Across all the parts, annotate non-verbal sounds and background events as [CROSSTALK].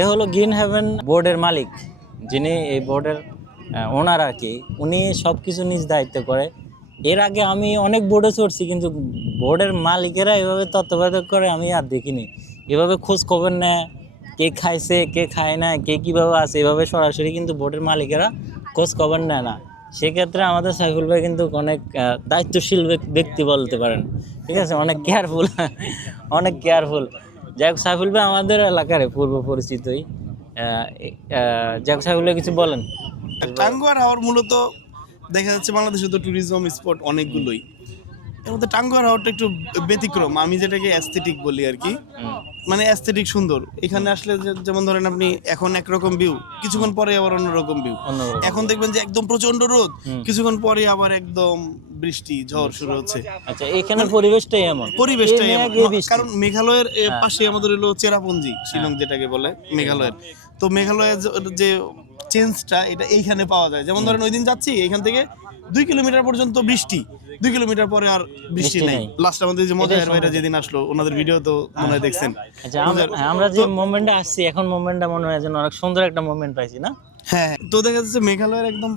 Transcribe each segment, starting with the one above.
এ হলো green haven বোর্ডের মালিক, যিনি এই বোর্ডের ওনার আর কি। উনি সব কিছু নিজ দায়িত্ব করে। এর আগে আমি অনেক বোর্ডে চড়ছি, কিন্তু বোর্ডের মালিকেরা এভাবে তত্ত্বাবধায়ক করে আমি আর দেখিনি। এভাবে খোঁজ খবর নেয়, কে খাইছে, কে খায় না, কে কীভাবে আছে, এভাবে সরাসরি কিন্তু বোর্ডের মালিকেরা খোঁজ খবর নেয় না। সেক্ষেত্রে আমাদের সাইফুল ভাই কিন্তু অনেক দায়িত্বশীল ব্যক্তি বলতে পারেন। ঠিক আছে? অনেক কেয়ারফুল [LAUGHS] অনেক কেয়ারফুল যাই হোক সাইফুল ভাই আমাদের এলাকার পূর্ব পরিচিতই। আহ, এ- যাই হোক সাইফুল ভাই কিছু বলেন। টাঙ্গুয়ার হাওর মূলত দেখা যাচ্ছে বাংলাদেশে তো ট্যুরিজম স্পট অনেকগুলোই। এর মধ্যে টাঙ্গুয়ার হাওরটা একটু ব্যতিক্রম। আমি যেটাকে অ্যাস্থেটিক বলি আর কি। মানে অ্যাস্থেটিক সুন্দর। এখানে আসলে যেমন ধরেন আপনি এখন একরকম ভিউ কিছুক্ষণ পরে আবার অন্যরকম ভিউ এখন দেখবেন যে একদম প্রচণ্ড রোদ। কিছুক্ষণ পরে আবার একদম বৃষ্টি ঝড় শুরু হচ্ছে। আচ্ছা এখানে পরিবেশটাই এমন। পরিবেশটাই এমন। কারণ মেঘালয়ের পাশে আমাদের হলো চেরাপুঞ্জি শিলং যেটাকে বলে মেঘালয়ের। তো মেঘালয়ের যে- চেঞ্জটা এটা এইখানে পাওয়া যায়। যেমন ধরেন ওই দিন যাচ্ছি এখান থেকে দুই কিলোমিটার পর্যন্ত বৃষ্টি। দুই কিলোমিটার পরে আর বৃষ্টি নেই। লাস্ট আমাদের যে মজাহের বাইরে যেদিন আসলো ওনাদের ভিডিও তো মনে হয় দেখছেন। আচ্ছা আমরা হ্যাঁ, যে মোমেন্টে আসছি এখন মোমেন্টটা মনে হয় যেন অনেক সুন্দর একটা মোমেন্ট পাইছি না? হ্যাঁ। তো দেখা যাচ্ছে মেঘালয়ের একদম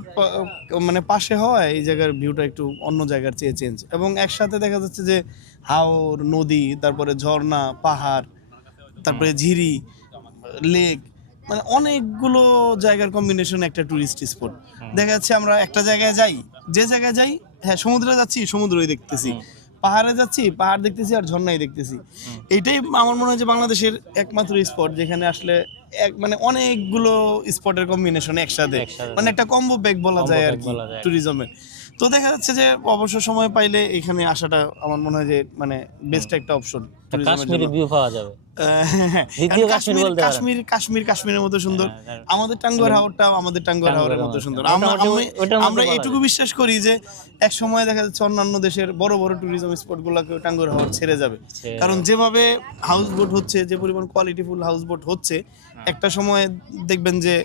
মানে পাশে হওয়ায় এই জায়গার ভিউটা একটু অন্য জায়গার চেয়ে চেঞ্জ এবং একসাথে দেখা যাচ্ছে যে হাওর নদী তারপরে ঝর্ণা পাহাড় তারপরে ঝিরি লেক মানে অনেকগুলো জায়গার কম্বিনেশন একটা টুরিস্ট স্পট দেখা যাচ্ছে আমরা একটা জায়গায় যাই যে জায়গায় যাই হ্যাঁ সমুদ্রে যাচ্ছি সমুদ্রই দেখতেছি। পাহাড়ে যাচ্ছি পাহাড় দেখতেছি আর ঝর্ণাই দেখতেছি। এটাই আমার মনে হয় যে বাংলাদেশের একমাত্র স্পট যেখানে আসলে এক মানে অনেকগুলো স্পটের কম্বিনেশন একসাথে। মানে একটা কম্বো ব্যাগ বলা যায় আর কি ট্যুরিজমের তো দেখা যাচ্ছে যে অবসর সময় পাইলে এখানে আসাটা আমার মনে হয় যে মানে বেস্ট একটা অপশন কাশ্মীরি ভিউ পাওয়া যাবে। দ্বিতীয় দ্বিতীয় কাশ্মীর কাশ্মীর কাশ্মীর কাশ্মীরের মতো সুন্দর। হ্যাঁ, আমাদের টাঙ্গুয়ার হাওরটাও আমাদের টাঙ্গুয়ার হাওরের মতো। সুন্দর। আমরা এটুকু বিশ্বাস করি যে এক সময় দেখা যাচ্ছে অন্যান্য দেশের বড় বড় ট্যুরিজম স্পট গুলাকে টাঙ্গুয়ার হাওর ছেড়ে যাবে। কারণ যেভাবে হাউস বোট হচ্ছে যে পরিমাণ কোয়ালিটিফুল হাউস বোট হচ্ছে একটা সময় দেখবেন যে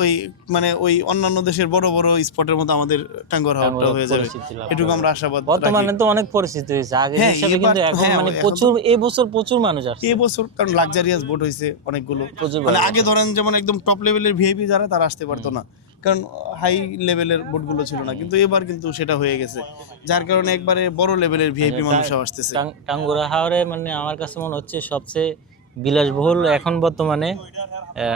ওই মানে ওই অন্যান্য দেশের বড় বড় স্পটের মতো আমাদের টাঙ্গুয়ার হাওরটা হয়ে যাবে। এটুকু আমরা আশাবাদ বর্তমানে তো অনেক পরিস্থিতি হয়েছে। আগে হ্যাঁ, হিসাবে কিন্তু এখন হ্যাঁ, মানে প্রচুর এই বছর প্রচুর মানুষ আসছে। এই বছর কারণ লাক্সারিয়াস বোট হয়েছে অনেকগুলো। মানে আগে ধরেন যেমন একদম টপ লেভেলের ভিআইপি যারা তারা আসতে পারতো না। কারণ হাই লেভেলের বোটগুলো ছিল না। কিন্তু এবার কিন্তু সেটা হয়ে গেছে। যার কারণে একবারে বড় লেভেলের ভিআইপি মানুষ মানুষও আসতেছে। টাঙ্গুরা হাওরে মানে আমার কাছে মনে হচ্ছে সবচেয়ে বিলাসবহুল এখন বর্তমানে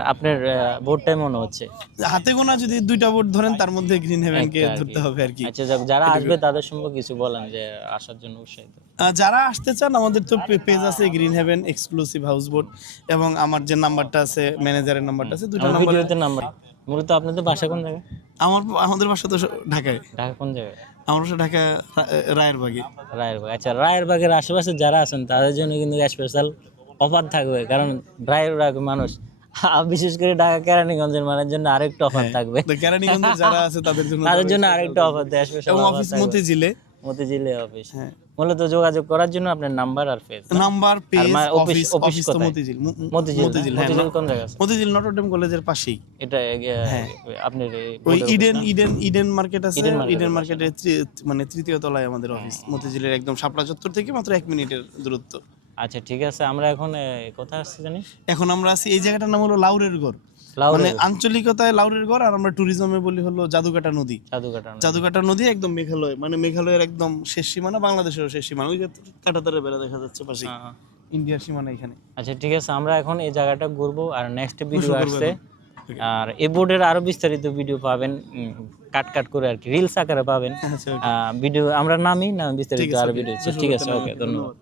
আপনার বোর্ডটাই মনে হচ্ছে। হাতে গোনা যদি দুইটা বোট ধরেন তার মধ্যে গ্রিন হেভেনকে আর কি। ধরতে হবে আর কি। আচ্ছা যারা আসবে তাদের সম্পর্কে কিছু বলেন যে আসার জন্য উৎসাহিত। যারা আসতে চান আমাদের তো পেজ আছে green heaven exclusive house boat এবং আমার যে নাম্বারটা আছে ম্যানেজারের নাম্বারটা আছে দুটো নাম্বার নাম্বার। মূলত আপনাদের বাসা কোন জায়গায়? আমার আমাদের বাসা তো ঢাকায়। ঢাকা কোন জায়গায়? আমার বাসা ঢাকা রা- রায়েরবাগে। রায়েরবাগ। আচ্ছা রায়েরবাগের আশেপাশে যারা আছেন তাদের জন্য কিন্তু স্পেশাল অফার থাকবে কারণ রায়েরবাগ মানুষ বিশেষ করে ঢাকা কেরানীগঞ্জের মানুষের জন্য আরেকটু অফার থাকবে। কেরানীগঞ্জের যারা আছে তাদের জন্য তাদের জন্য আরেকটু অফার দেয় স্পেশাল এবং অফিস মতিঝিলে। মতিঝিলে অফিস হ্যাঁ। মূলত যোগাযোগ করার জন্য আপনার নাম্বার আর নাম্বার পেজ অফিস- অফিস তো মতিঝিল। মতিঝিল মতিঝিল হ্যাঁ কোন জায়গা আছে? মতিঝিল নটরডেম কলেজের পাশেই। এটা আপনার ওই ইডেন ইডেন ইডেন মার্কেট আছে ইডেন মার্কেটের মানে তৃতীয় তলায় আমাদের অফিস মতিঝিলের একদম শাপলা চত্বর থেকে মাত্র এক মিনিটের দূরত্ব। আচ্ছা ঠিক আছে আমরা এখন এ, কোথায় আসছি জানি এখন আমরা আছি এই জায়গাটার নাম হলো লাউরের গড়। মানে আঞ্চলিকতায় লাউরের গড় আর আমরা ট্যুরিজমে বলি হলো জাদুকাটা নদী। জাদুকাটা জাদুকাটা নদী একদম মেঘালয় মানে মেঘালয়ের একদম শেষ সীমানা বাংলাদেশের শেষ সীমানা। ওই যে কাটাতারের বেড়া দেখা যাচ্ছে পাশে ইন্ডিয়ার সীমানা এখানে। আচ্ছা ঠিক আছে আমরা এখন এই জায়গাটা ঘুরবো আর নেক্সট ভিডিও আসছে। আর এই বোর্ডের আরও বিস্তারিত ভিডিও পাবেন কাট কাট করে আর কি রিলস আকারে পাবেন। আচ্ছা ভিডিও আমরা নামি না বিস্তারিত আরও ভিডিও ঠিক আছে ওকে ধন্যবাদ।